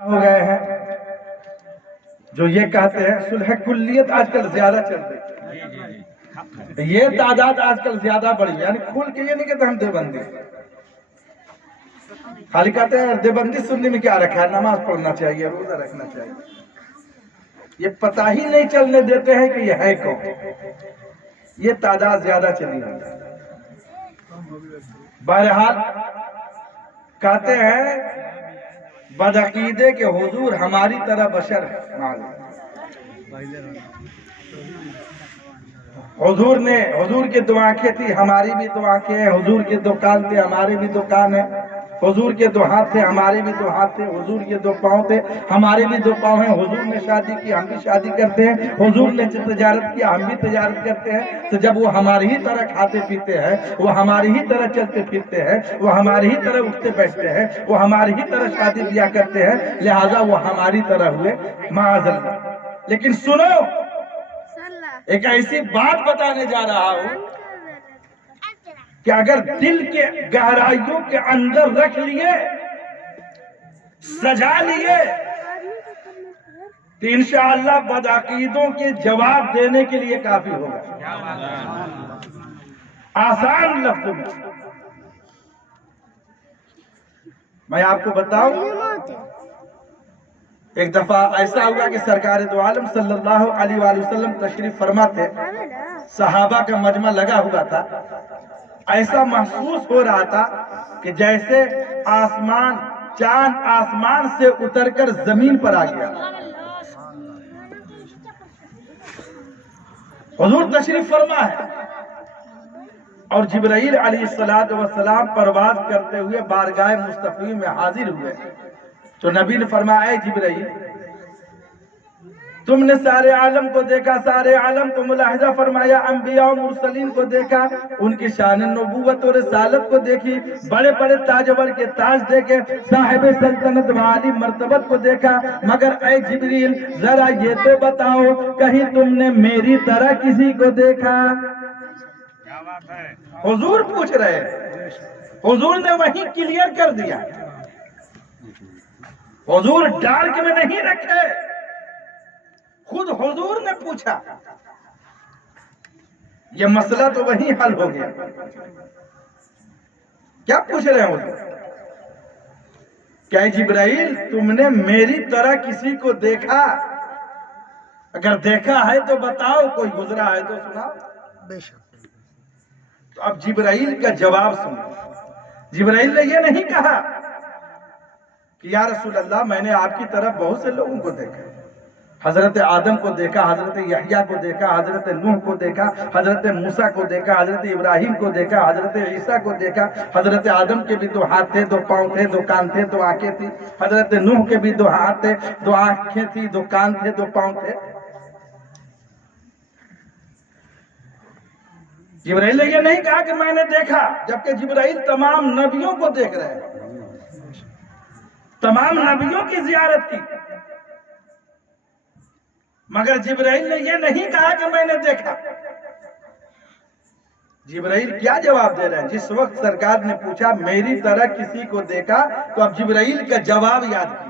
ہو گئے ہیں جو یہ کہتے ہیں صلح کلیت آج کل زیادہ چل رہی ہے، یہ تعداد آج کل زیادہ بڑھی ہے، یعنی کھول کے یہ نہیں کہتے ہم دیوبندی، خالی کہتے ہیں دیوبندی سننے میں کیا رکھا ہے، نماز پڑھنا چاہیے، روزہ رکھنا چاہیے، یہ پتہ ہی نہیں چلنے دیتے ہیں کہ یہ ہے کون، یہ تعداد زیادہ چلی ہے۔ بہرحال کہتے ہیں بدعقیدے کے حضور ہماری طرح بشر ہے، حضور کی دو آنکھیں تھی، ہماری بھی دو آنکھیں ہیں، حضور کے دو کان تھے، ہمارے بھی دو کان ہیں، حضور کے دو ہاتھ تھے، ہمارے بھی دو ہاتھ تھے، حضور کے دو پاؤں تھے، ہمارے بھی دو پاؤں ہیں، حضور نے شادی کی ہم بھی شادی کرتے ہیں، حضور نے تجارت کیا ہم بھی تجارت کرتے ہیں، تو جب وہ ہماری ہی طرح کھاتے پیتے ہیں، وہ ہماری ہی طرح چلتے پھرتے ہیں، وہ ہماری ہی طرح اٹھتے بیٹھتے ہیں، وہ ہماری ہی طرح شادی بیاہ کرتے ہیں، لہذا وہ ہماری طرح ہوئے معاذ اللہ۔ لیکن سنو، ایک ایسی بات بتانے جا رہا ہوں کہ اگر دل کے گہرائیوں کے اندر رکھ لیے، سجا لیے، تو انشاءاللہ بدعقیدوں کے جواب دینے کے لیے کافی ہوگا۔ آسان لفظ میں آپ کو بتاؤں، ایک دفعہ ایسا ہوا کہ سرکار دو عالم صلی اللہ علیہ وآلہ وسلم تشریف فرما تھے، صحابہ کا مجمع لگا ہوا تھا، ایسا محسوس ہو رہا تھا کہ جیسے آسمان، چاند آسمان سے اتر کر زمین پر آ گیا۔ حضور تشریف فرما ہے اور جبرائیل علیہ السلام پرواز کرتے ہوئے بارگاہ مصطفی میں حاضر ہوئے، تو نبی نے فرمایا، اے جبرائیل، تم نے سارے عالم کو دیکھا، سارے عالم کو ملاحظہ فرمایا، انبیاء و مرسلین کو دیکھا، ان کی شان نبوت اور رسالت کو دیکھی، بڑے بڑے تاجور کے تاج دیکھے، صاحب سلطنت والی مرتبت کو دیکھا، مگر اے جبریل ذرا یہ تو بتاؤ کہیں تم نے میری طرح کسی کو دیکھا؟ حضور پوچھ رہے ہیں، حضور نے وہی کلیئر کر دیا، حضور ڈارک میں نہیں رکھے، خود حضور نے پوچھا، یہ مسئلہ تو وہی حل ہو گیا۔ کیا پوچھ رہے ہیں حضور؟ کہ جبرائیل تم نے میری طرح کسی کو دیکھا؟ اگر دیکھا ہے تو بتاؤ، کوئی گزرا ہے تو سناؤ۔ تو اب جبرائیل کا جواب سنو۔ جبرائیل نے یہ نہیں کہا کہ یا رسول اللہ میں نے آپ کی طرف بہت سے لوگوں کو دیکھا، حضرت آدم کو دیکھا، حضرت یحییٰ کو دیکھا، حضرت نوح کو دیکھا، حضرت موسیٰ کو دیکھا، حضرت ابراہیم کو دیکھا، حضرت عیسیٰ کو دیکھا، حضرت آدم کے بھی دو ہاتھ تھے، دو پاؤں تھے، دو کان تھے، دو آنکھیں تھی، حضرت نوح کے بھی دو ہاتھ تھے، دو آنکھیں تھی، دو کان تھے، دو پاؤں تھے۔ جبرائیل نے یہ نہیں کہا کہ میں نے دیکھا، جبکہ جبرائیل تمام نبیوں کو دیکھ رہے ہیں، تمام نبیوں کی زیارت کی، مگر جبرائیل نے یہ نہیں کہا کہ میں نے دیکھا۔ جبرائیل کیا جواب دے رہے ہیں؟ جس وقت سرکار نے پوچھا میری طرح کسی کو دیکھا، تو اب جبرائیل کا جواب یاد کیا،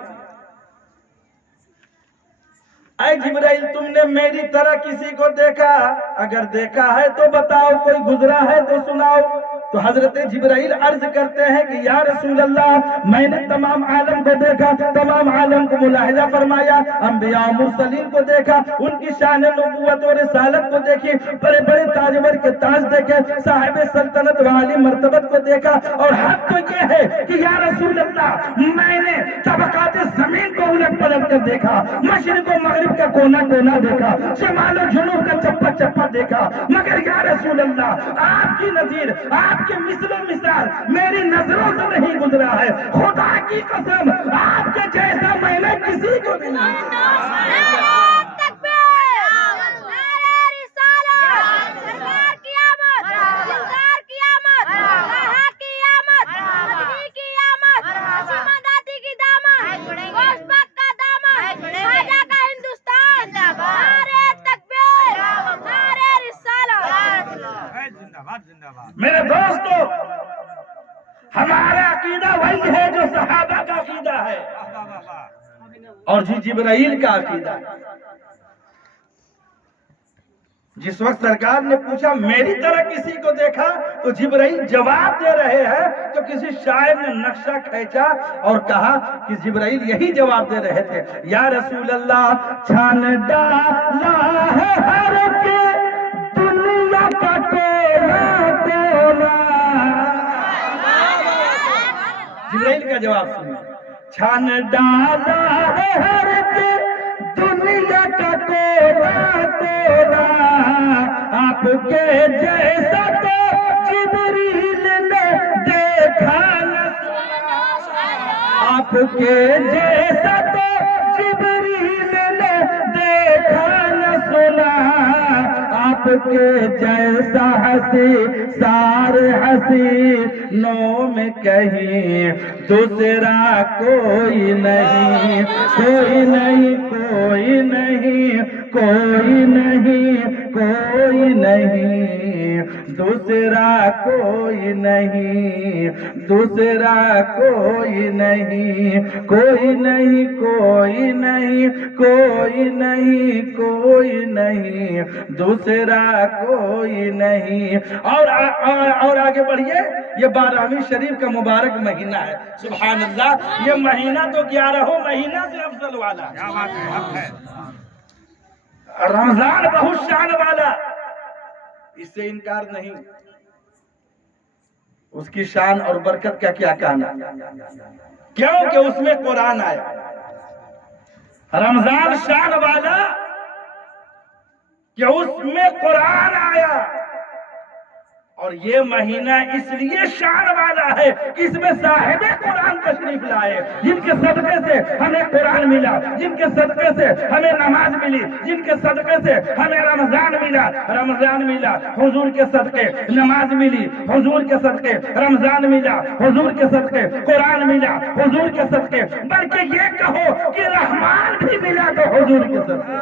اے جبرائیل تم نے میری طرح کسی کو دیکھا؟ اگر دیکھا ہے تو بتاؤ، کوئی گزرا ہے تو سناؤ۔ تو حضرت جبرائیل عرض کرتے ہیں کہ یا رسول اللہ میں نے تمام عالم کو دیکھا، تمام عالم کو ملاحظہ فرمایا، انبیاء و مرسلین کو دیکھا، ان کی شان نبوت و رسالت کو دیکھی، بڑے بڑے تاجور کے تاج دیکھے، صاحب سلطنت والی مرتبت کو دیکھا، اور حق تو یہ ہے کہ یا رسول اللہ میں نے طبقات زمین کو الٹ پلٹ کر دیکھا، مشرق و مغرب کا کونا کونا دیکھا، شمال و جنوب کا چپا چپا دیکھا، مگر یا رسول اللہ آپ کی نظیر، آپ کے مثل و مثال میری نظروں سے نہیں گزرا ہے، خدا کی قسم آپ کے جیسا میں نے کسی کو نہیں۔ میرے دوستو، ہمارا عقیدہ وہی ہے جو صحابہ کا عقیدہ ہے، اور جبرائیل کا عقیدہ ہے۔ جس وقت سرکار نے پوچھا میری طرح کسی کو دیکھا تو جبرائیل جواب دے رہے ہیں، تو کسی شاعر نے نقشہ کھینچا اور کہا کہ جبرائیل یہی جواب دے رہے تھے، یا رسول اللہ چھان ڈالا ہے ہر کے دنیا کا کونا کونا۔ جبرائیل کا جواب سنیں، چھان ڈالا ہے ہر کے دنیا کا کونا کونا، آپ کے جیسا تو جبریل نے دیکھا نہ سنا، آپ کے جیسا تو جبریل نے دیکھا نہ سنا، آپ کے جیسا ہنسی سارے حسینوں میں کہیں دوسرا کوئی نہیں، کوئی نہیں، کوئی نہیں، کوئی نہیں، کوئی نہیں، دوسرا کوئی نہیں، دوسرا کوئی نہیں، کوئی نہیں، کوئی نہیں، کوئی نہیں، کوئی نہیں، دوسرا کوئی نہیں۔ اور آگے بڑھیے، یہ 12ویں شریف کا مبارک مہینہ ہے، سبحان اللہ، یہ مہینہ تو 11 مہینہ سے افضل والا ہے، رمضان بہت شان والا، اس سے انکار نہیں۔ اس کی شان اور برکت کا کیا کہنا، کیوں کہ اس میں قرآن آیا۔ رمضان شان والا کہ اس میں قرآن آیا، اور یہ مہینہ اس لیے شان والا ہے کہ اس میں صاحب قرآن تشریف لائے، جن کے صدقے سے ہمیں قرآن ملا، جن کے صدقے سے ہمیں نماز ملی، جن کے صدقے سے ہمیں رمضان ملا، حضور کے صدقے نماز ملی، حضور کے صدقے رمضان ملا، حضور کے صدقے قرآن ملا، حضور کے صدقے، بلکہ یہ کہو کہ رحمان بھی ملا تو حضور کے صدقے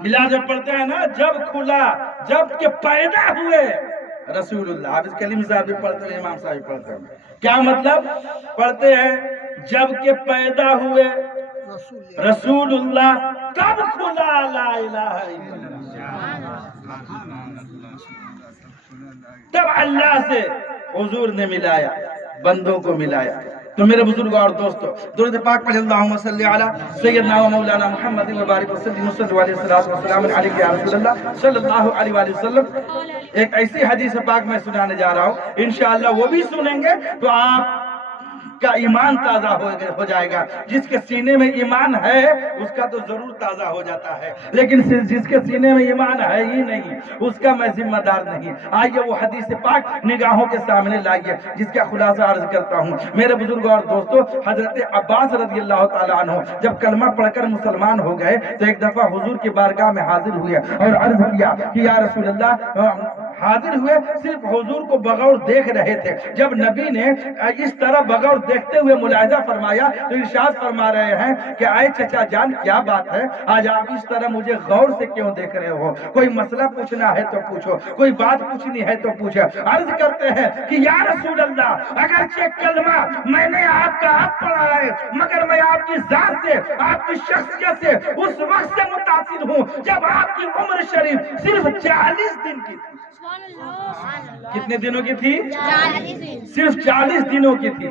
ملا۔ جب پڑھتے ہیں نا، جب کھلا، جب کہ پیدا ہوئے رسول اللہ، حافظ کلیم صاحب بھی پڑھتے ہیں، امام صاحب بھی پڑھتے ہیں، کیا مطلب پڑھتے ہیں؟ جب کہ پیدا ہوئے رسول اللہ، کب کھلا لا الہ الا اللہ، تب اللہ سے حضور نے ملایا، بندوں کو ملایا۔ تو میرے بزرگوں اور دوستو، درود پاک پڑھ، اللہم صلی علی سیدنا و مولانا محمد مبارک وسلم صلی علیہ وسلم علیہ یا رسول اللہ صلی اللہ علیہ وآلہ وسلم۔ ایک ایسی حدیث پاک میں سنانے جا رہا ہوں، انشاءاللہ وہ بھی سنیں گے تو آپ کا ایمان تازہ ہو جائے گا۔ جس کے سینے میں ایمان ہے اس کا تو ضرور تازہ ہو جاتا ہے، لیکن جس کے سینے میں ایمان ہے ہی نہیں، اس کا میں ذمہ دار نہیں۔ آئیے وہ حدیث پاک نگاہوں کے سامنے لائیے، جس کا خلاصہ عرض کرتا ہوں۔ میرے بزرگوں اور دوستو، حضرت عباس رضی اللہ تعالیٰ عنہ جب کلمہ پڑھ کر مسلمان ہو گئے تو ایک دفعہ حضور کی بارگاہ میں حاضر ہوئے اور عرض کیا کہ یا رسول اللہ، حاضر ہوئے صرف حضور کو بغور دیکھ رہے تھے۔ جب نبی نے اس طرح بغور دیکھتے ہوئے ملاحظہ فرمایا تو ارشاد فرما رہے ہیں کہ آئے چچا جان، کیا بات ہے، آج آپ اس طرح مجھے غور سے کیوں دیکھ رہے ہو؟ کوئی مسئلہ پوچھنا ہے تو پوچھو، کوئی بات پوچھنی ہے تو پوچھو۔ عرض کرتے ہیں کہ یا رسول اللہ، اگرچہ کلمہ میں نے آپ کا اب پڑھا ہے، مگر میں آپ کی ذات سے، آپ کی شخصیت سے اس وقت سے متاثر ہوں جب آپ کی عمر شریف صرف 40 دن کی تھی۔ کتنے دنوں کی تھی؟ 40 دن، صرف 40 دنوں کی تھی۔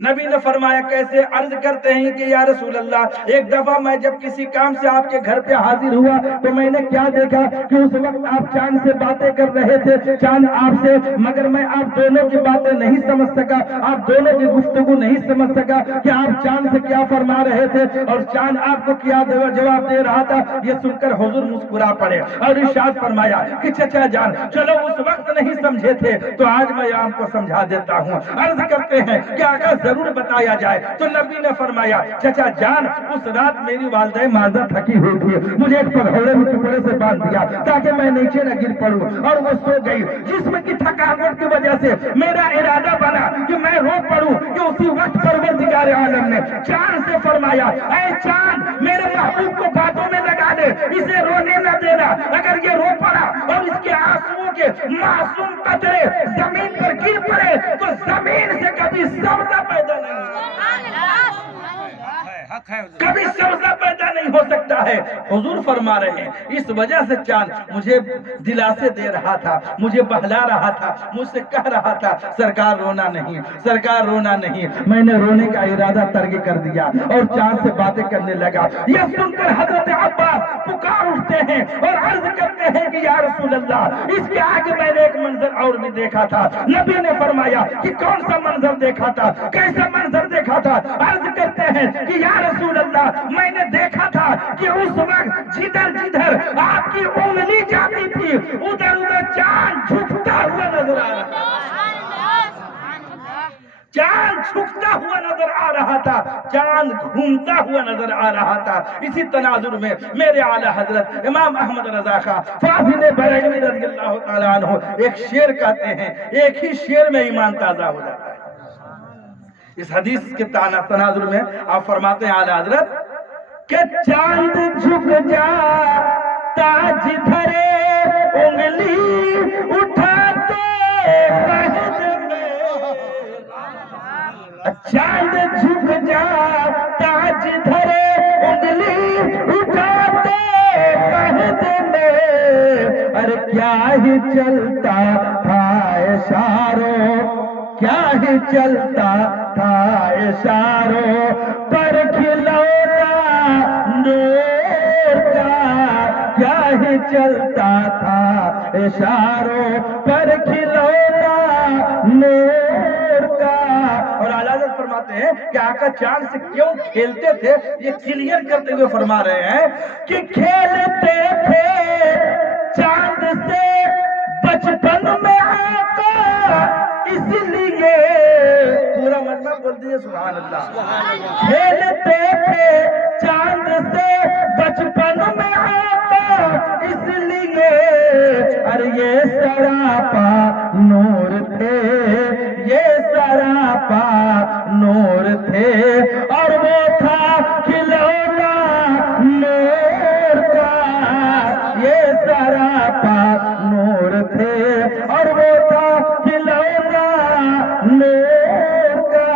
نبی نے فرمایا کیسے؟ عرض کرتے ہیں کہ یا رسول اللہ، ایک دفعہ میں جب کسی کام سے آپ کے گھر پہ حاضر ہوا تو میں نے کیا دیکھا کہ اس وقت آپ چاند سے باتیں کر رہے تھے، چاند آپ سے، مگر میں آپ دونوں کی باتیں نہیں سمجھ سکا، آپ دونوں کی گفتگو نہیں سمجھ سکا کہ آپ چاند سے کیا فرما رہے تھے اور چاند آپ کو کیا جواب دے رہا تھا۔ یہ سن کر حضور مسکرا پڑے اور ارشاد فرمایا کہ چچا جان، چلو اس وقت نہیں سمجھے تھے تو آج میں آپ کو سمجھا دیتا ہوں۔ عرض کرتے ہیں کہ اگر ضرور بتایا جائے تو نبی نے فرمایا چچا جان، اس رات میری والدہ ماجدہ تھکی ہوئی تھی، مجھے ایک پگھوڑے میں ٹکڑے سے باندھ دیا تاکہ میں نیچے نہ گر پڑوں اور وہ سو گئی۔ جسم کی تھکاوٹ کی وجہ سے میرا ارادہ بنا کہ میں رو پڑوں کہ اسی وقت پروردگار عالم نے چاند سے فرمایا اے چاند، میرے محبوب کو باتوں میں لگا دے، اسے رونے نہ دینا۔ اگر یہ رو پڑا اور اس کے آنسوؤں کے معصوم قطرے زمین پر گر پڑے تو زمین سے کبھی سبزہ پیدا نہیں۔ کبھی سبزہ پیدا نہیں ہو سکتا ہے۔ حضور فرما رہے ہیں اس وجہ سے چاند مجھے دلاسے دے رہا تھا، مجھے بہلا رہا تھا، مجھ سے کہہ رہا تھا سرکار رونا نہیں، سرکار رونا نہیں۔ میں نے رونے کا ارادہ ترک کر دیا اور چاند سے باتیں کرنے لگا۔ یہ سن کر حضرت عباس پکار اٹھتے ہیں اور عرض کرتے ہیں کہ یا رسول اللہ، اس کے آگے میں نے ایک منظر اور بھی دیکھا تھا۔ نبی نے فرمایا کہ کون سا منظر دیکھا تھا، کیسا منظر دیکھا تھا؟ عرض کرتے ہیں کہ یا رسول اللہ، میں نے دیکھا تھا کہ اس وقت جدھر جدھر آپ کی انگلی جاتی تھی ادھر ادھر چاند جھکتا ہوا نظر آ رہا تھا، چاند جھکتا ہوا نظر آ رہا تھا، چاند گھومتا ہوا نظر آ رہا تھا۔ اسی تناظر میں میرے اعلی حضرت امام احمد رضا خان فاضل بریلوی رضی اللہ تعالیٰ عنہ ایک شعر کہتے ہیں، ایک ہی شعر میں ایمان تازہ ہو جاتا ہے۔ اس حدیث کے تناظر میں آپ فرماتے ہیں اعلی حضرت کہ چاند جھک جا تاج دھرے انگلی اٹھاتے پہد میں، چاند جھک جا تاج دھرے انگلی اٹھاتے پہد میں، ارے کیا ہی چلتا تھا اشاروں، کیا ہی چلتا تھا اشاروں پر کھلونا نور کا، کیا ہی چلتا تھا اشاروں پر کھلونا نور کا۔ اور اعلیٰ حضرت فرماتے ہیں کہ آقا چاند سے کیوں کھیلتے تھے، یہ کلیئر کرتے ہوئے فرما رہے ہیں کہ کھیلتے تھے چاند سے بچپن میں آقا، اس لیے پورا مطلب بول دیجیے سبحان اللہ۔ کھیلتے تھے چاند سے بچپن میں آقا، اس لیے ارے یہ سراپا نور تھے، یہ سراپا نور تھے، اور وہ تھا کھلونا نور کا، یہ سراپا نور تھے اور وہ تھا کھلونا نور کا۔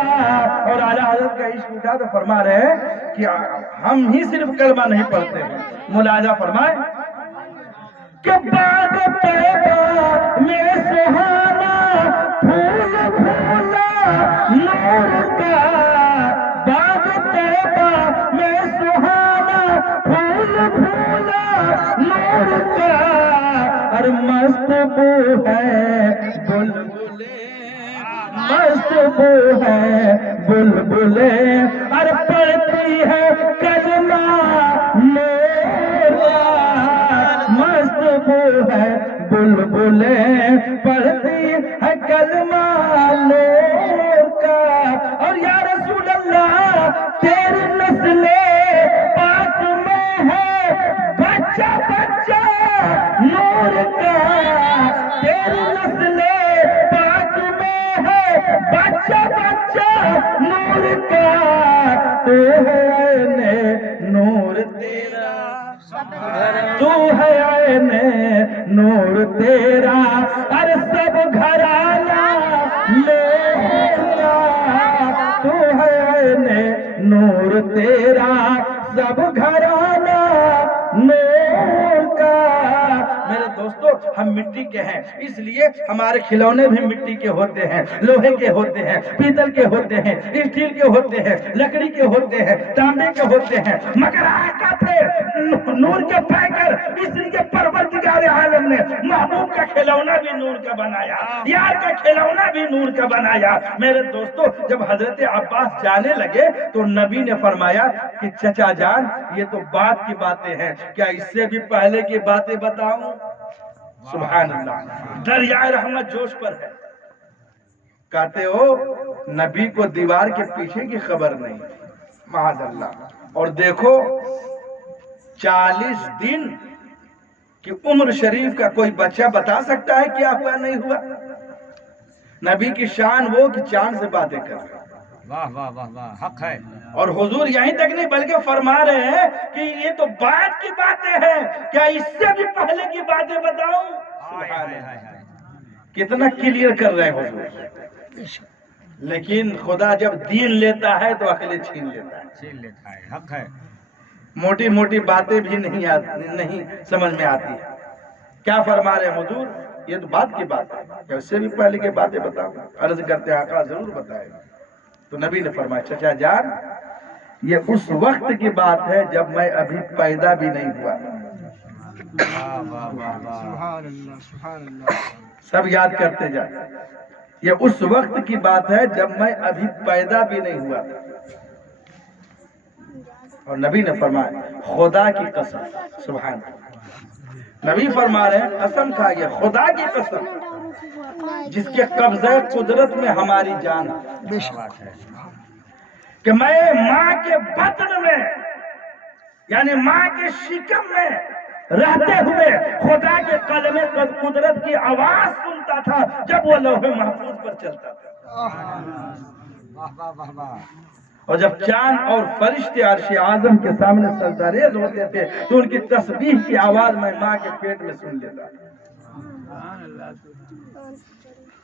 اور اعلیٰ حضرت کا عشق اٹھا تو فرما رہے ہیں کہ ہم ہی صرف کلمہ نہیں پڑھتے ہیں، ملاحظہ فرمائیں کہ باغ طیبہ میں سہانا پھول پھولا نور کا، باغ طیبہ میں سہانا پھول پھولا نور کا، اور مست بو ہے بلبلیں، مست بو ہے بلبلیں، اور پڑھتی ہے کلمہ نور کا، مست بو ہے بلبلیں، پڑھتی ہے کلمہ نور کا۔ اور یا رسول اللہ تیری نسل پاک میں ہے بچہ بچہ نور کا، تیری نسل پاک میں ہے بچہ بچہ نور کا، تو ہے عین نور تیرا، تو ہے عین نور تیرا، ارے سب گھرانہ نور کا، تو ہے عین نور تیرا، سب گھرانہ نور کا۔ میرے دوستو ہم مٹی کے ہیں، اس لیے ہمارے کھلونے بھی مٹی کے ہوتے ہیں، لوہے کے ہوتے ہیں، پیتل کے ہوتے ہیں، اسٹیل کے ہوتے ہیں، لکڑی کے ہوتے ہیں، تانبے کے ہوتے ہیں، مگر آقا تھے نور کے پیکر، اس لیے پروردگار عالم نے محبوب کا کھلونا بھی نور کا بنایا، یار کا کھلونا بھی نور کا بنایا۔ میرے دوستو جب حضرت عباس جانے لگے تو نبی نے فرمایا کہ چچا جان یہ تو بعد کی باتیں ہیں، کیا اس سے بھی پہلے کی باتیں بتاؤں؟ سبحان اللہ، دریائے رحمت جوش پر ہے۔ کہتے ہو نبی کو دیوار کے پیچھے کی خبر نہیں، معاذ اللہ۔ اور دیکھو 40 دن کی عمر شریف کا کوئی بچہ بتا سکتا ہے کیا ہوا نہیں ہوا؟ نبی کی شان وہ کہ چاند سے باتیں کر رہے ہیں۔ واہ واہ واہ واہ، حق ہے۔ اور حضور یہیں تک نہیں بلکہ فرما رہے ہیں کہ یہ تو بعد کی باتیں ہیں، کیا اس سے بھی پہلے کی باتیں بتاؤں؟ کتنا کلیئر کر رہے ہیں حضور۔ لیکن خدا جب دین لیتا ہے تو عقلیں چھین لیتا ہے، چھین لیتا ہے، حق ہے۔ موٹی موٹی باتیں بھی نہیں سمجھ میں آتی ہے۔ کیا فرما رہے ہیں حضور؟ یہ تو بات کی بات ہے، یا اس سے بھی پہلے کی باتیں بتاؤ؟ عرض کرتے ہیں آقا ضرور بتائے۔ تو نبی نے فرمایا چچا جان یہ اس وقت کی بات ہے جب میں ابھی پیدا بھی نہیں ہوا۔ واہ واہ واہ واہ، سبحان اللہ سبحان اللہ۔ سب یاد کرتے جائیں، یہ اس وقت کی بات ہے جب میں ابھی پیدا بھی نہیں ہوا تھا۔ اور نبی نے فرمایا خدا کی قسم، سبحان اللہ، نبی فرما رہے ہیں قسم کھائیے خدا کی قسم جس کے قبضہ قدرت میں ہماری جان ہے، کیا بات ہے۔ کہ میں ماں کے بطن میں یعنی ماں کے شکم میں رہتے ہوئے خدا کے قلم قدرت کی آواز سنتا تھا جب وہ لوح محفوظ پر چلتا تھا۔ واہ واہ واہ واہ، اور جب چاند اور فرشتے عرش اعظم کے سامنے سجدہ ریز ہوتے تھے تو ان کی تسبیح کی آواز میں ماں کے پیٹ میں سن لیتا تھا۔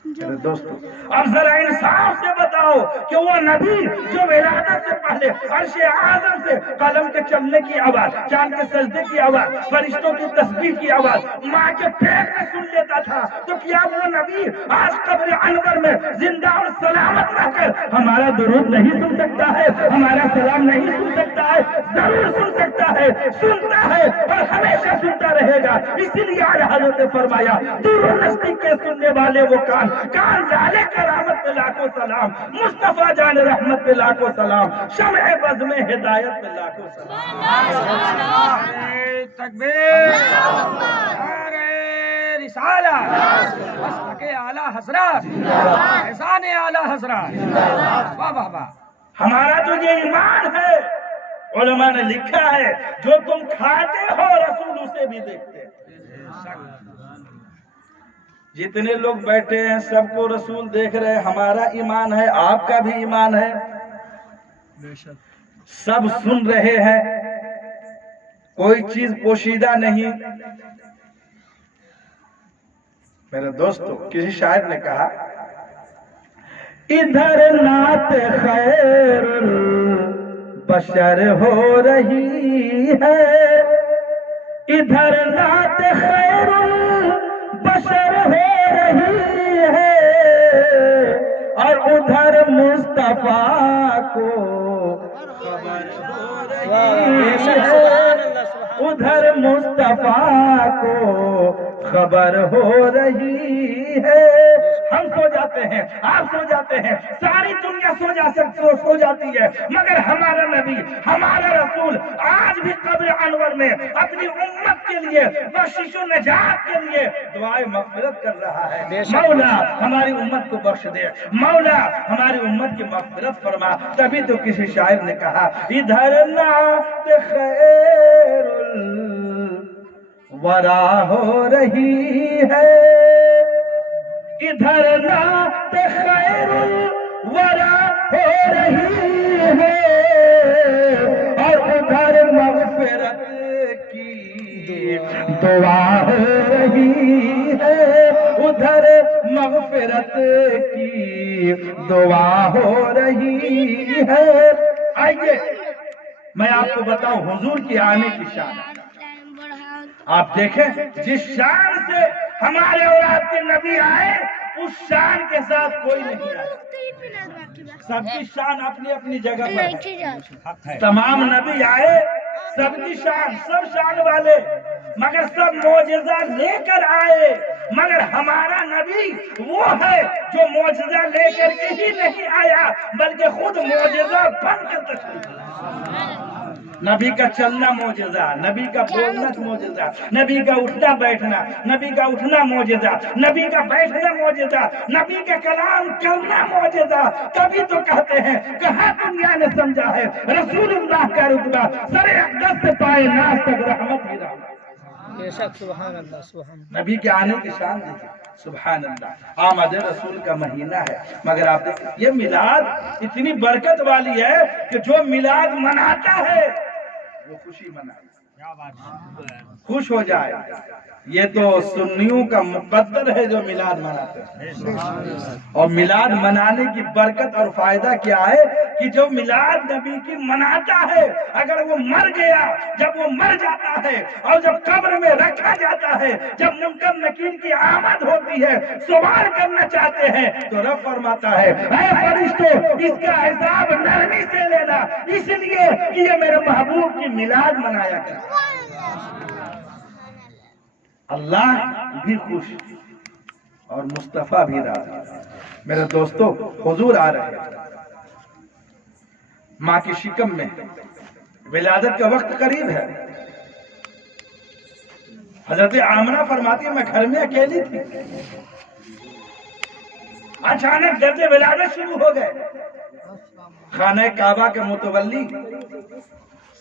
میرے دوستو اب ذرا انصاف سے بتاؤ کہ وہ نبی جو ولادت سے پہلے عرش اعظم سے قلم کے چلنے کی آواز، چاند کے سجدے کی آواز، فرشتوں کی تسبیح کی آواز ماں کے پیٹ میں سن لیتا تھا، تو کیا وہ نبی آج قبر انور میں زندہ اور سلامت رہ کر ہمارا درود نہیں سن سکتا ہے، ہمارا سلام نہیں سن سکتا ہے؟ ضرور سن سکتا ہے، سنتا ہے اور ہمیشہ سنتا رہے گا۔ اسی لیے اعلیٰ حضرت نے فرمایا دور و نزدیک کے سننے والے وہ کان لالے کرامت پہ لاکھوں سلام، مصطفیٰ جان رحمت پہ لاکھوں سلام، شمع بزم ہدایت پہ لاکھوں سلام۔ نعرہ تکبیر، نعرہ رسالت، مسلک اعلیٰ حضرت، احسان اعلیٰ حضرت، واہ واہ واہ۔ ہمارا تو یہ ایمان ہے، علماء نے لکھا ہے جو تم کھاتے ہو رسول اسے بھی دیکھتے ہیں۔ جتنے لوگ بیٹھے ہیں سب کو رسول دیکھ رہے ہیں، ہمارا ایمان ہے، آپ کا بھی ایمان ہے، سب سن رہے ہیں، کوئی چیز پوشیدہ نہیں۔ میرے دوستو کسی شاعر نے کہا ادھر نعت خیر البشر ہو رہی ہے، ادھر نعت خیر البشر ہو رہی ہے، اور ادھر مصطفیٰ کو خبر ہو رہی ہے، ادھر مصطفیٰ کو خبر ہو رہی ہے۔ ہم سو جاتے ہیں، آپ سو جاتے ہیں، ساری دنیا سو جاتی ہے، مگر ہمارا نبی، ہمارا رسول آج بھی قبر انور میں اپنی امت کے لیے بخشش و نجات کے لیے دعائیں مغفرت کر رہا ہے۔ مولا ہماری امت کو بخش دے، مولا ہماری امت کی مغفرت فرما۔ تبھی تو کسی شاعر نے کہا ادھر نعت خیر الورا ہو رہی ہے، ادھر نعت خیر الورا ہو رہی ہے، اور ادھر مغفرت کی دعا ہو رہی ہے، ادھر مغفرت کی دعا ہو رہی ہے۔ آئیے میں آپ کو بتاؤں حضور کی آنے کی شان۔ آپ دیکھیں جس شان سے ہمارے اور آپ کے نبی آئے اس شان کے ساتھ کوئی نہیں آیا۔ سب کی شان اپنی اپنی جگہ پر ہے، تمام نبی آئے سب کی شان، سب شان والے، مگر سب معجزہ لے کر آئے، مگر ہمارا نبی وہ ہے جو معجزہ لے کر کے ہی نہیں آیا بلکہ خود معجزہ بن کر تشریف لایا۔ نبی کا چلنا معجزہ، نبی کا بولنا معجزہ، نبی کا اٹھنا بیٹھنا، نبی کا اٹھنا معجزہ، نبی کا بیٹھنا معجزہ، نبی کا کلام کرنا معجزہ۔ تبھی تو کہتے ہیں کہاں دنیا نے سمجھا ہے رسول اللہ کا رتبہ سر اقدس سے پائے ناز تک رحمت ہی رحمت۔ بے شک سبحان اللہ سبحان اللہ۔ نبی کے آنے کی شان دیکھیں، سبحان اللہ۔ آمد رسول کا مہینہ ہے، مگر آپ دیکھیں یہ میلاد اتنی برکت والی ہے کہ جو میلاد مناتا ہے وہ خوشی منائے، کیا بات ہے، خوش ہو جائے۔ یہ تو سنیوں کا مقدر ہے جو میلاد مناتے ہیں، اور میلاد منانے کی برکت اور فائدہ کیا ہے کہ جو میلاد نبی کی مناتا ہے اگر وہ مر گیا، جب وہ مر جاتا ہے اور جب قبر میں رکھا جاتا ہے، جب منکر نکیر کی آمد ہوتی ہے، سوال کرنا چاہتے ہیں تو رب فرماتا ہے اے فرشتوں اس کا حساب نرمی سے لینا، اس لیے کہ یہ میرے محبوب کی میلاد منایا کرتا ہے۔ اللہ بھی خوش اور مصطفیٰ بھی راضی۔ میرے دوستو، حضور آ رہے ہیں، ماں کی شکم میں، ولادت کا وقت قریب ہے۔ حضرت آمنہ فرماتی ہے میں گھر میں اکیلی تھی، اچانک درد ولادت شروع ہو گئے۔ خانہ کعبہ کے متولی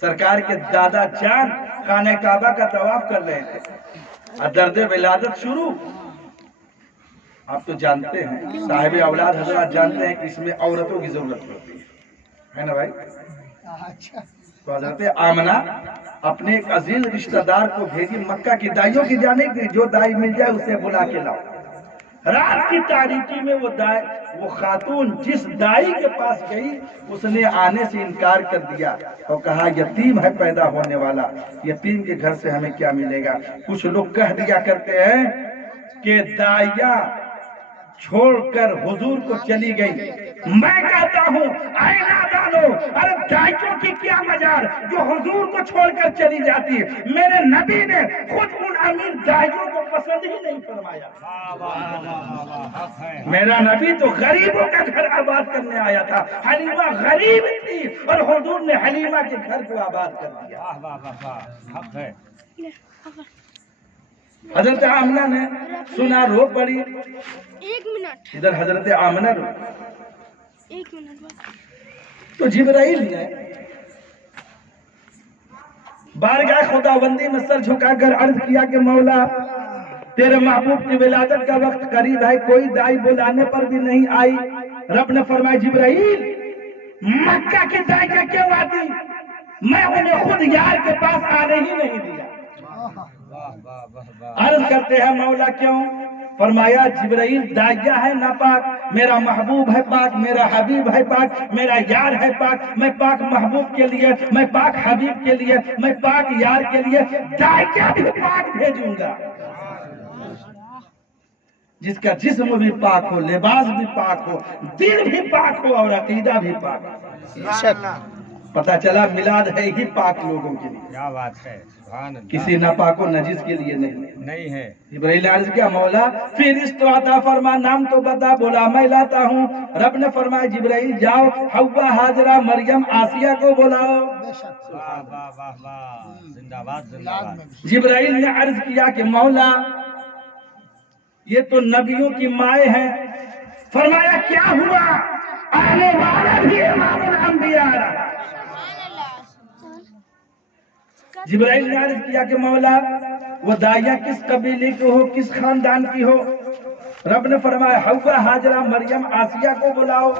سرکار کے دادا جان خانہ کعبہ کا طواف کر رہے تھے، درد ولادت شروع۔ آپ تو جانتے ہیں، صاحب اولاد حضرات جانتے ہیں کہ اس میں عورتوں کی ضرورت ہوتی ہے نا بھائی؟ تو حضرت آمنہ اپنے ایک عزیز رشتہ دار کو بھیجی مکہ کی دائیوں کی جانب کی، جو دائی مل جائے اسے بلا کے لاؤ۔ رات کی تاریکی میں وہ خاتون جس دائی کے پاس گئی اس نے آنے سے انکار کر دیا اور کہا یتیم ہے پیدا ہونے والا، یتیم کے گھر سے ہمیں کیا ملے گا۔ کچھ لوگ کہہ دیا کرتے ہیں کہ دائیاں چھوڑ کر حضور کو چلی گئی۔ میں کہتا ہوں اے نادانو، ارے دائیوں کی کیا مجال جو حضور کو چھوڑ کر چلی جاتی ہے۔ میرے نبی نے خود ان امیر دائیوں کو پسند ہی نہیں فرمایا۔ میرا نبی تو غریبوں کا گھر آباد کرنے آیا تھا، حلیمہ غریب تھی اور حضور نے حلیمہ کے گھر کو آباد کر دیا۔ حضرت آمنہ نے سنا، رو پڑی۔ ایک منٹ، ادھر حضرت آمنہ رو، ایک منٹ تو جبرائیل نے بارگاہ خداوندی میں سر جھکا کر عرض کیا کہ مولا تیرے محبوب کی ولادت کا وقت قریب ہے، کوئی دائی بلانے پر بھی نہیں آئی۔ رب نے فرمایا جبرائیل مکہ کی دائیاں کیوں آتی؟ میں انہیں خود یار کے پاس آنے ہی نہیں دیا۔ عرض کرتے ہیں مولا کیوں؟ فرمایا جبرائیل دائیہ ہے ناپاک، میرا محبوب ہے پاک، میرا حبیب ہے پاک، میرا یار ہے پاک، میں پاک محبوب کے لیے، میں پاک حبیب کے لیے، میں پاک یار کے لیے دائیہ بھی پاک بھیجوں گا۔ جس کا جسم بھی پاک ہو، لباس بھی پاک ہو، دل بھی پاک ہو اور عقیدہ بھی پاک ہو۔ پتہ چلا میلاد ہے ہی پاک لوگوں کے لیے، کیا بات ہے، سبحان اللہ، کسی ناپاک و نجس کے لیے نہیں ہے۔ جبرائیل عرض کیا مولا فہرست عطا فرما، نام تو بتا، بولا میں لاتا ہوں۔ رب نے فرمایا جبرائیل جاؤ حوا حاجرہ مریم آسیہ کو بلاؤ۔ واہ واہ واہ واہ، زندہ باد زندہ باد۔ جبرائیل نے عرض کیا کہ مولا یہ تو نبیوں کی مائیں ہیں۔ فرمایا کیا ہوا؟ آنے والا بھی امام الانبیاء رہا۔ جبرائیل نے عرض کیا کہ مولا وہ دائیہ کس قبیلے کی ہو، کس خاندان کی ہو؟ رب نے فرمایا حوا حاجرہ مریم آسیہ کو بلاؤ۔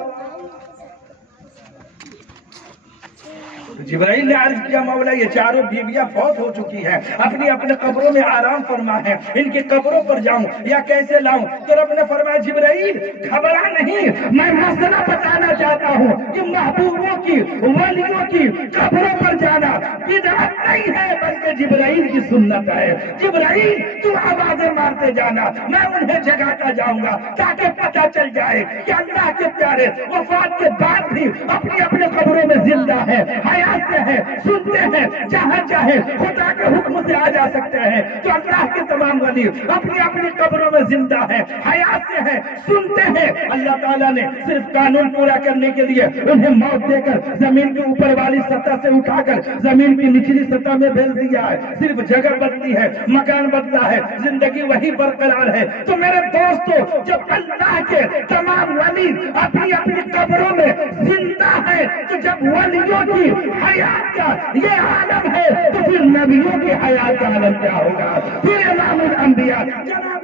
جبرائیل نے عرض کیا مولا یہ چاروں بیویاں فوت ہو چکی ہیں، اپنی اپنے قبروں میں آرام فرما ہے، ان کی قبروں پر جاؤں یا کیسے لاؤں؟ تو رب نے فرمایا جبرائیل گھبرا نہیں، میں مسئلہ بتانا چاہتا ہوں کہ محبوبوں کی ولیوں کی قبروں پر جانا بدعت نہیں ہے بلکہ جبرائیل کی سنت ہے۔ جبرائیل تو آوازیں مارتے جانا، میں انہیں جگاتا جاؤں گا تاکہ پتہ چل جائے کہ اللہ کے پیارے وفات کے بعد بھی اپنی اپنے قبروں میں زندہ ہے، حیات سے ہے، سنتے ہیں، جہاں چاہے خدا کے حکم سے آ جا سکتے ہیں۔ تو اللہ کے تمام ولی اپنی اپنی قبروں میں زندہ ہیں، حیات سے ہیں، سنتے ہیں۔ اللہ تعالیٰ نے صرف قانون پورا کرنے کے لیے انہیں موت دے کر زمین کے اوپر والی سطح سے اٹھا کر زمین کی نچلی سطح میں بھیج دیا ہے، صرف جگہ بدلی ہے، مکان بدلا ہے، زندگی وہی برقرار ہے۔ تو میرے دوستو جب اللہ کے تمام ولی اپنی اپنی قبروں میں زندہ ہیں تو جب ولیوں کی حیات کا یہ عالم ہے تو پھر نبیوں کی حیات کا عالم کیا ہوگا؟ پھر امام الانبیاء جناب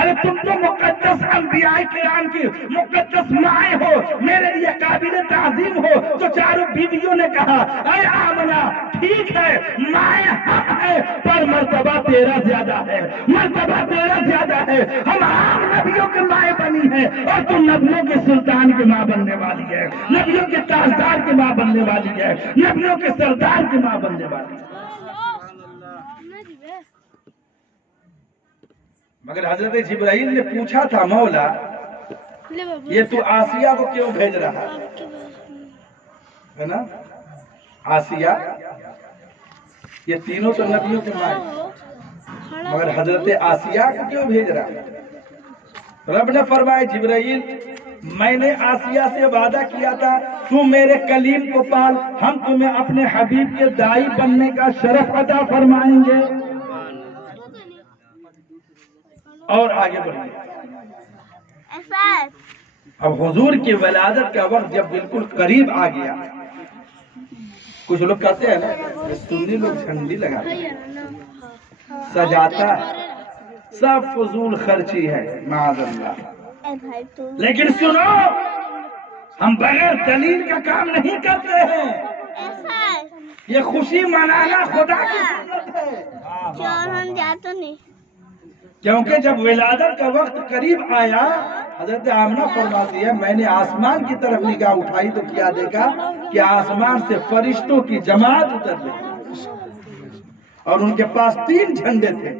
ارے تم تو مقدس انبیاء کرام کی مقدس مائیں ہو، میرے لیے قابل تعظیم ہو۔ تو چاروں بیویوں نے کہا اے آمنہ ٹھیک ہے مائیں حق ہے، پر مرتبہ تیرا زیادہ ہے، مرتبہ تیرا زیادہ ہے۔ ہم عام نبیوں کے مائیں بنی ہیں اور تم نبیوں کے سلطان کی ماں بننے والی ہے، نبیوں کے تاجدار کی ماں بننے والی ہے، نبیوں کے سردار کی ماں بننے والی ہے۔ مگر حضرت جبرائیل نے پوچھا تھا مولا یہ تو آسیہ کو کیوں بھیج رہا ہے نا؟ آسیہ یہ تینوں تو نبیوں کے ماں ہیں، مگر حضرت آسیہ کو کیوں بھیج رہا ہے؟ رب نے فرمایا جبرائیل میں نے آسیہ سے وعدہ کیا تھا تم میرے کلیم کو پال، ہم تمہیں اپنے حبیب کے دائی بننے کا شرف عطا فرمائیں گے۔ اور آگے بڑھیں۔ اب حضور کی ولادت کا وقت جب بالکل قریب آ گیا، کچھ لوگ کہتے ہیں نا سنی لوگ جھنڈی لگاتے ہیں، سجاتا ہے، سب فضول خرچی ہے معاذ اللہ۔ لیکن سنو ہم بغیر دلیل کا کام نہیں کرتے ہیں، یہ خوشی منانا خدا کی سنت ہے۔ کیونکہ جب ولادت کا وقت قریب آیا حضرت آمنہ فرماتی ہے میں نے آسمان کی طرف نگاہ اٹھائی تو کیا دیکھا کہ آسمان سے فرشتوں کی جماعت اتر رہی اور ان کے پاس 3 جھنڈے تھے۔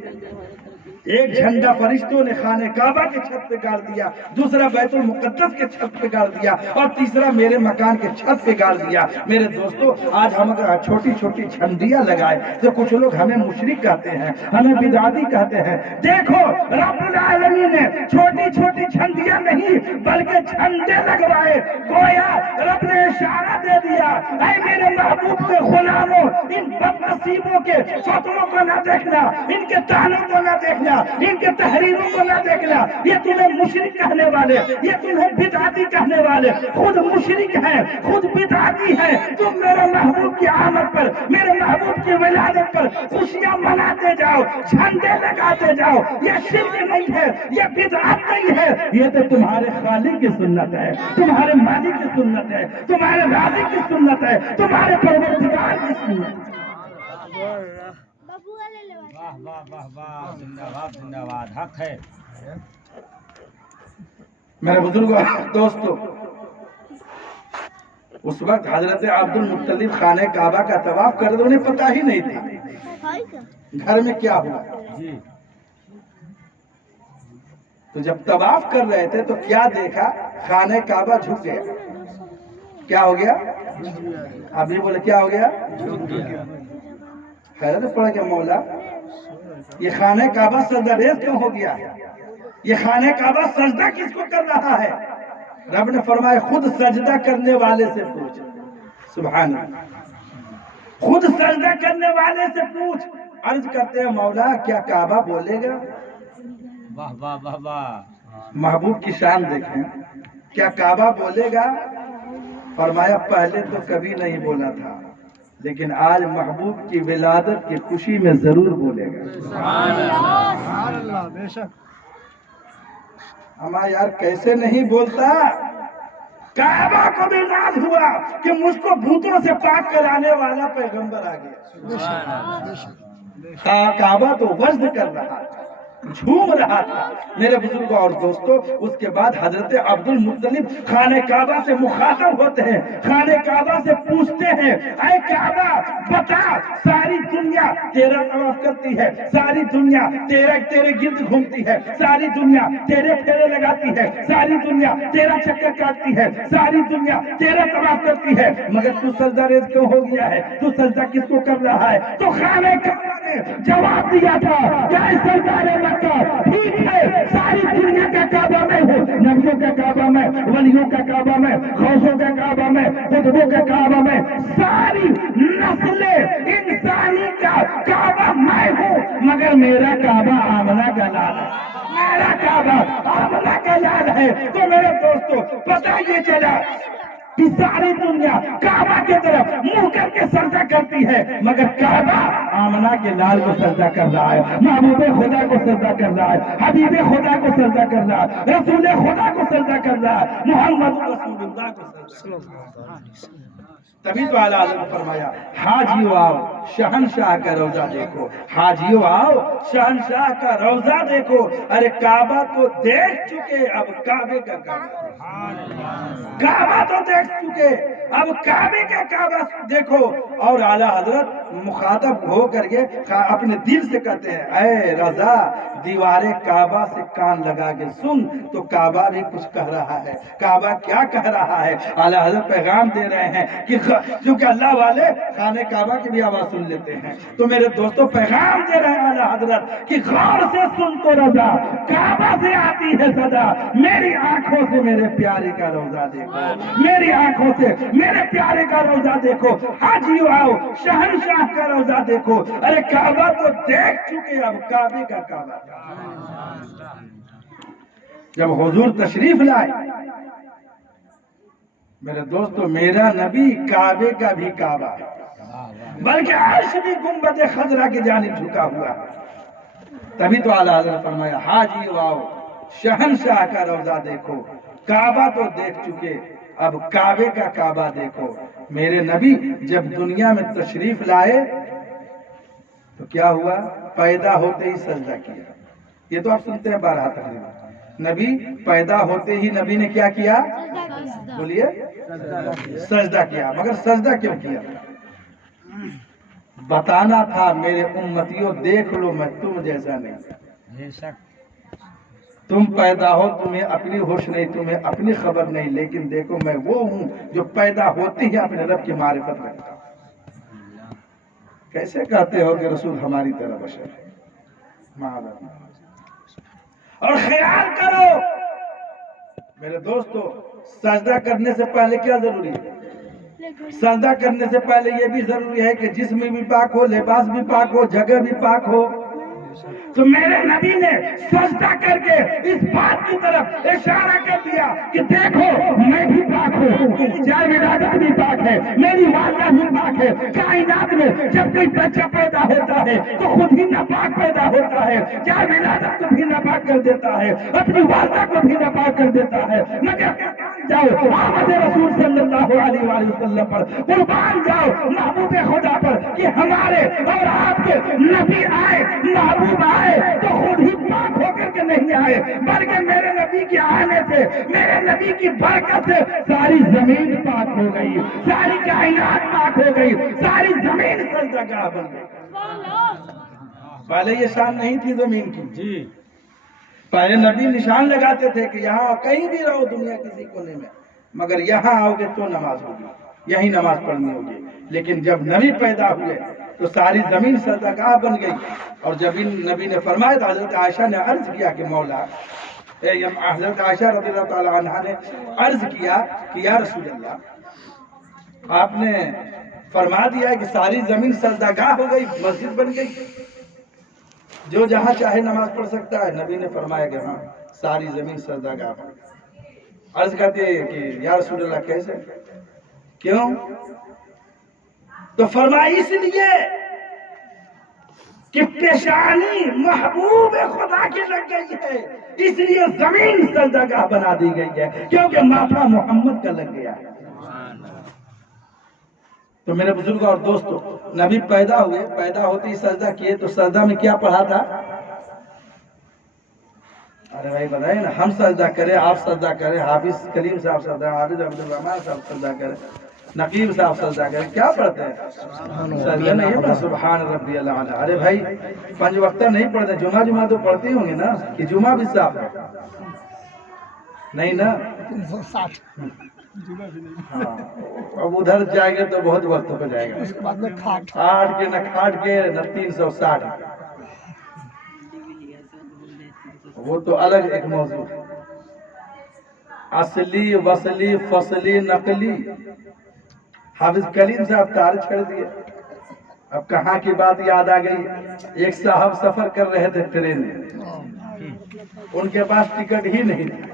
ایک جھنڈا فرشتوں نے خانہ کعبہ کے چھت پہ گاڑ دیا، دوسرا بیت المقدس کے چھت پہ گاڑ دیا اور تیسرا میرے مکان کے چھت پہ گاڑ دیا۔ میرے دوستو آج ہم اگر چھوٹی چھوٹی جھنڈیاں لگائے تو کچھ لوگ ہمیں مشرک کہتے ہیں، ہمیں بدعتی کہتے ہیں۔ دیکھو رب العالمین نے چھوٹی چھوٹی جھنڈیاں نہیں بلکہ جھنڈے لگوائے، گویا رب نے اشارہ دے دیا اے میرے محبوب کے غلاموں ان بد نصیبوں کے فتووں کو نہ دیکھنا، ان کے طعنوں کو نہ دیکھنا، ان کے تحریروں کو نہ دیکھنا، یہ تمہیں مشرک کہنے والے، یہ تمہیں بدعتی کہنے والے خود مشرک ہیں، خود بدعتی ہیں۔ تم میرے محبوب کی آمد پر، میرے محبوب کی ولادت پر خوشیاں مناتے جاؤ، جھنڈے لگاتے جاؤ، یہ شرک نہیں ہے، یہ بدعت نہیں ہے، یہ تو تمہارے خالق کی سنت ہے، تمہارے مالک کی سنت ہے، تمہارے رازق کی سنت ہے، تمہارے پروردگار کی سنت ہے۔ واہ واہ واہ واہ، زندہ باد زندہ باد، حق ہے۔ میرے بزرگوں دوستو اس وقت حضرت عبد المطلب خانہ کعبہ کا طواف کر رہے، انہیں پتہ ہی نہیں تھا گھر میں کیا ہوا۔ تو جب طواف کر رہے تھے تو کیا دیکھا، خانہ کعبہ جھک گیا۔ کیا ہو گیا؟ آپ یہ بولے کیا ہو گیا؟ خیرت پڑ گیا مولا یہ خانہ کعبہ سجدہ ریز کیوں ہو گیا؟ یہ خانہ کعبہ سجدہ کس کو کر رہا ہے؟ رب نے فرمایا خود سجدہ کرنے والے سے پوچھ۔ سبحان اللہ، خود سجدہ کرنے والے سے پوچھ۔ عرض کرتے ہیں مولا کیا کعبہ بولے گا؟ واہ واہ واہ واہ، محبوب کی شان دیکھیں، کیا کعبہ بولے گا؟ فرمایا پہلے تو کبھی نہیں بولا تھا لیکن آج محبوب کی ولادت کی خوشی میں ضرور بولے گا۔ سبحان اللہ، بے شک۔ ہمارا یار کیسے نہیں بولتا؟ کعبہ کو بھی ناز ہوا کہ مجھ کو بھوتوں سے پاک کرانے والا پیغمبر آ گیا۔ کعبہ تو وزن کر رہا تھا، جھوم رہا تھا۔ میرے بزرگوں اور دوستوں اس کے بعد حضرت عبد المطلب خانہ کعبہ سے مخاطب ہوتے ہیں، خانہ کعبہ سے پوچھتے ہیں اے کعبہ بتا ساری دنیا تیرا طواف کرتی ہے، ساری دنیا تیرے گرد گھومتی ہے، ساری دنیا تیرے پھیرے لگاتی ہے، ساری دنیا تیرا چکر کاٹتی ہے، ساری دنیا تیرا طواف کرتی ہے، مگر تو سجدہ ریز کیوں ہو گیا ہے؟ تو سجدہ کس کو کر رہا ہے؟ تو خانہ کعبہ نے جواب دیا تھا کہ اے سردار مکہ ٹھیک ہے ساری دنیا کا کعبہ میں ہوں، نبیوں کا کعبہ میں، ولیوں کا کعبہ میں، غوثوں کا کعبہ میں، قطبوں کا کعبہ میں، ساری نسل انسانی کا کعبہ میں ہوں، مگر میرا کعبہ آمنہ کا لال ہے، میرا کعبہ آمنہ کا لال ہے۔ تو میرے دوستو پتہ یہ چلا کہ ساری دنیا کعبہ کی طرف منہ کر کے سجدہ کرتی ہے، مگر کعبہ آمنہ کے لال کو سجدہ کر رہا ہے، محبوب خدا کو سجدہ کر رہا ہے، حبیب خدا کو سجدہ کر رہا ہے، رسول خدا کو سجدہ کر رہا ہے، محمد رسول اللہ کو سجدہ کر رہا ہے۔ تبھی تو اعلیٰ حضرت نے فرمایا حاجیو آؤ شہنشاہ کا روضہ دیکھو، حاجیو آؤ شہنشاہ کا روضہ دیکھو۔ ارے کعبہ تو دیکھ چکے، اب کعبے کا کعبہ، کعبہ تو دیکھ چکے، اب کعبے کا کعبہ دیکھو۔ اور اعلیٰ حضرت مخاطب ہو کر کے اپنے دل سے کہتے ہیں اے رضا دیوار کعبہ سے کان لگا کے سن تو کعبہ بھی کچھ کہہ رہا ہے۔ کعبہ کیا کہہ رہا ہے؟ اعلیٰ حضرت پیغام دے رہے ہیں کہ کیونکہ اللہ والے خانہ کعبہ کی بھی آواز سن لیتے ہیں، تو میرے دوستوں پیغام دے رہے ہیں اعلیٰ حضرت کہ غور سے سن تو رضا، کعبہ سے آتی ہے صدا، میری آنکھوں سے میرے پیارے کا روضہ دیکھو، میری آنکھوں سے میرے پیارے کا روضہ دیکھو، حاجیو آؤ شہنشاہ کا روضہ دیکھو۔ ارے کعبہ تو دیکھ چکے، اب کعبے کا کعبہ۔ جب حضور تشریف لائے میرے دوستو، میرا نبی کعبے کا بھی کعبہ ہے، بلکہ عرش بھی گنبد خضرا کی جانب جھکا ہوا ہے۔ تبھی تو اعلیٰ حضرت نے فرمایا حاجیو آؤ شہنشاہ کا روضہ دیکھو، کعبہ تو دیکھ چکے، اب کعبے کا کعبہ دیکھو۔ میرے نبی جب دنیا میں تشریف لائے تو کیا ہوا؟ پیدا ہوتے ہی سجدہ کیا۔ یہ تو آپ سنتے ہیں بارہا تقریباً، نبی پیدا ہوتے ہی نبی نے کیا کیا؟ بولیے سجدہ کیا۔ مگر سجدہ کیوں کیا؟ بتانا تھا میرے امتیوں دیکھ لو میں تم جیسا نہیں، بے شک تم پیدا ہو تمہیں اپنی ہوش نہیں، تمہیں اپنی خبر نہیں، لیکن دیکھو میں وہ ہوں جو پیدا ہوتی ہے اپنے رب کی معرفت رکھتا ہوں۔ کیسے کہتے ہو کہ رسول ہماری طرح بشر ہے؟ معاذ۔ اور خیال کرو میرے دوستو، سجدہ کرنے سے پہلے کیا ضروری ہے؟ سجدہ کرنے سے پہلے یہ بھی ضروری ہے کہ جسم بھی پاک ہو، لباس بھی پاک ہو، جگہ بھی پاک ہو۔ تو میرے نبی نے سجدہ کر کے اس بات کی طرف اشارہ کر دیا کہ دیکھو میں بھی پاک ہوں، میری جائے ولادت بھی پاک ہے، میری والدہ بھی پاک ہے۔ کائنات میں جب کوئی بچہ پیدا ہوتا ہے تو خود ہی ناپاک پیدا ہوتا ہے، جائے ولادت کو بھی ناپاک کر دیتا ہے، اپنی والدہ کو بھی ناپاک کر دیتا ہے، مگر جاؤ آمد رسول صلی اللہ علیہ وآلہ وسلم پر، قربان جاؤ محبوب خدا پر کہ ہمارے اور آپ کے نبی آئے، محبوب آئے تو خود ہی پاک ہو کر کے نہیں آئے، بلکہ میرے نبی کے آنے سے، میرے نبی کی برکت سے ساری زمین پاک ہو گئی، ساری کائنات پاک ہو گئی، ساری زمین سجدہ بن گئی۔ پہلے یہ شان نہیں تھی زمین کی، جی پہلے نبی نشان لگاتے تھے کہ یہاں کہیں بھی رہو دنیا کسی کونے میں، مگر یہاں آؤ گے تو نماز ہوگی، یہی نماز پڑھنی ہوگی۔ لیکن جب نبی پیدا ہوئے تو ساری زمین سجدہ بن گئی۔ اور جب ان نبی نے فرمایا تو حضرت عائشہ نے عرض کیا کہ مولا، حضرت عائشہ رضی اللہ تعالی عنہا نے عرض کیا کہ یا رسول اللہ، آپ نے فرما دیا کہ ساری زمین سجدہ گاہ ہو گئی، مسجد بن گئی، جو جہاں چاہے نماز پڑھ سکتا ہے۔ نبی نے فرمایا کہ ہاں ساری زمین سجدہ گاہ بن گئی۔ عرض کرتے ہیں کہ یا رسول اللہ کیسے؟ کیوں؟ تو فرمایا اس لیے کہ پیشانی محبوب خدا کی لگ گئی ہے، اس لیے زمین سجدہ گاہ بنا دی گئی ہے، کیونکہ ماتھا محمد کا لگ گیا ہے۔ تو میرے بزرگوں اور دوستوں، نبی پیدا ہوئے، پیدا ہوتے ہی سجدہ کیے، تو سجدہ میں کیا پڑھا تھا؟ ارے بھائی بتائیں نا، ہم سجدہ کریں، آپ سجدہ کریں، حافظ کلیم صاحب سجدہ، حافظ عبد الرحمان صاحب سجدہ کریں، نقیب صاحب سجدہ کریں، کیا پڑھتے ہیں؟ سجدہ نہیں پڑھا سبحان ربی الاعلیٰ۔ ارے بھائی 5 وقتہ نہیں پڑھتے، جمعہ تو پڑھتے ہوں گے نا، کہ جمعہ بھی صاف ہے؟ نہیں نا؟ 360 ہاں، اب ادھر جائیں گے تو بہت وقت ہو جائے گا، اس کے بعد میں کھاٹ 8 کے نہ کھاٹ کے نہ 360، وہ تو الگ ایک موضوع ہے۔ اصلی وصلی فصلی نقلی، حافظ کلیم صاحب تار چھڑ دیے۔ اب کہاں کی بات یاد آ گئی، ایک صاحب سفر کر رہے تھے ٹرین میں، ان کے پاس ٹکٹ ہی نہیں تھا،